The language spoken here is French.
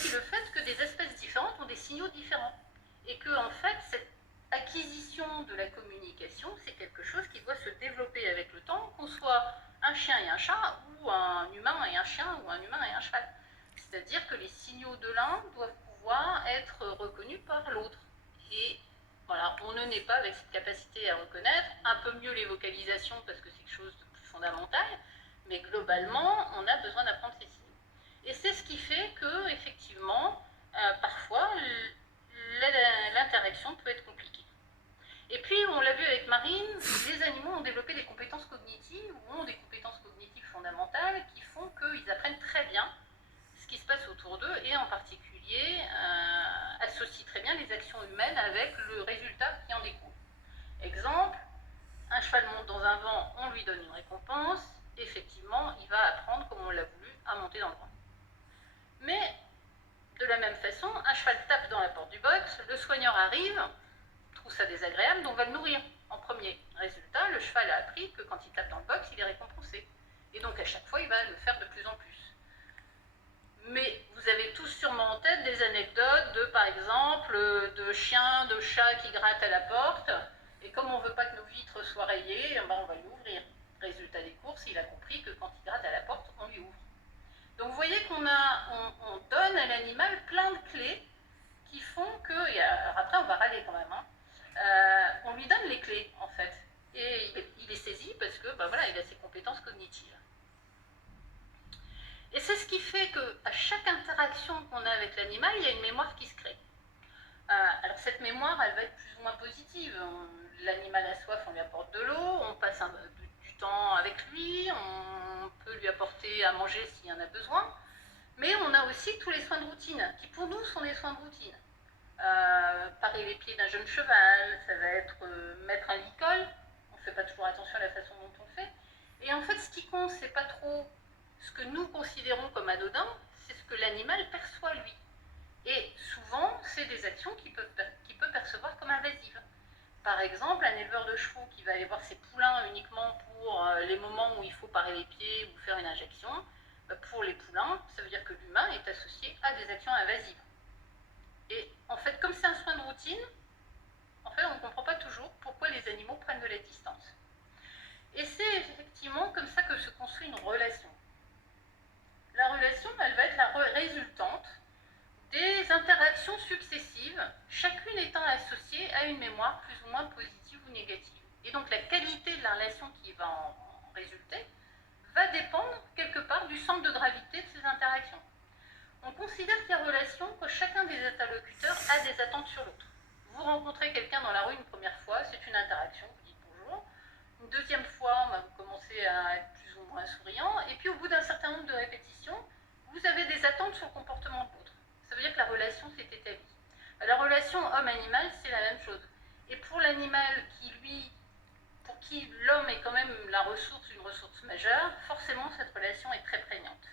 aussi le fait que des espèces différentes ont des signaux différents. Et que, en fait, cette acquisition de la communication, c'est quelque chose qui doit se développer avec le temps, qu'on soit un chien et un chat, ou un humain et un chien, ou un humain et un cheval. C'est-à-dire que les signaux de l'un doivent pouvoir être reconnus par l'autre. Et voilà, on ne naît pas avec cette capacité à reconnaître, un peu mieux les vocalisations parce que c'est quelque chose de plus fondamental, mais globalement, on a besoin d'apprendre ces signaux. Et c'est ce qui fait que, effectivement, parfois, l'interaction peut être compliquée. Et puis, on l'a vu avec Marine, les animaux ont développé des compétences cognitives, ou ont des compétences cognitives fondamentales qui font qu'ils apprennent très bien ce qui se passe autour d'eux, et en particulier associent très bien les actions humaines avec le résultat qui en découle. Exemple, un cheval monte dans un vent, on lui donne une récompense, effectivement, il va apprendre, comme on l'a voulu, à monter dans le vent. Mais, de la même façon, un cheval tape dans la porte du box, le soigneur arrive, trouve ça désagréable, donc va le nourrir en premier. Résultat, le cheval a appris que quand il tape dans le box, il est récompensé. Et donc à chaque fois, il va le faire de plus en plus. Mais vous avez tous sûrement en tête des anecdotes de, par exemple, de chiens, de chats qui grattent à la porte, et comme on ne veut pas que nos vitres soient rayées, on va lui ouvrir. Résultat des courses, il a compris que quand il gratte à la porte, on lui ouvre. Donc vous voyez qu'on donne à l'animal plein de clés qui font que, et alors après on va râler quand même, on lui donne les clés en fait, et il les saisit parce que voilà, il a ses compétences cognitives. Et c'est ce qui fait qu'à chaque interaction qu'on a avec l'animal, il y a une mémoire qui se crée. Alors cette mémoire, elle va être plus ou moins positive. L'animal a soif, on lui apporte de l'eau, on passe du temps avec lui, on peut lui apporter à manger s'il y en a besoin. Mais on a aussi tous les soins de routine, qui pour nous sont des soins de routine. Parer les pieds d'un jeune cheval, ça va être mettre un licol, on ne fait pas toujours attention à la façon dont on le fait. Et en fait, ce qui compte, c'est pas trop ce que nous considérons comme anodin, c'est ce que l'animal perçoit lui. Et souvent, c'est des actions qu'il peut percevoir comme invasives. Par exemple, un éleveur de chevaux qui va aller voir ses poulains uniquement pour les moments où il faut parer les pieds ou faire une injection, pour les poulains, ça veut dire que l'humain est associé à des actions invasives. Et en fait, comme c'est un soin de routine, en fait, on ne comprend pas toujours pourquoi les animaux prennent de la distance. Et c'est effectivement comme ça que se construit une relation. La relation, elle va être la résultante des interactions successives, chacune étant associée à une mémoire plus ou moins positive ou négative. Et donc la qualité de la relation qui va en résulter va dépendre quelque part du centre de gravité de ces interactions. On considère qu'il y a relation que chacun des interlocuteurs a des attentes sur l'autre. Vous rencontrez quelqu'un dans la rue une première fois, c'est une interaction, vous dites bonjour. Une deuxième fois, vous commencez à être plus ou moins souriant, et puis au bout d'un certain nombre de répétitions, vous avez des attentes sur le comportement de l'autre. Ça veut dire que la relation s'est établie. La relation homme-animal, c'est la même chose. Et pour l'animal pour qui l'homme est quand même une ressource majeure, forcément cette relation est très prégnante.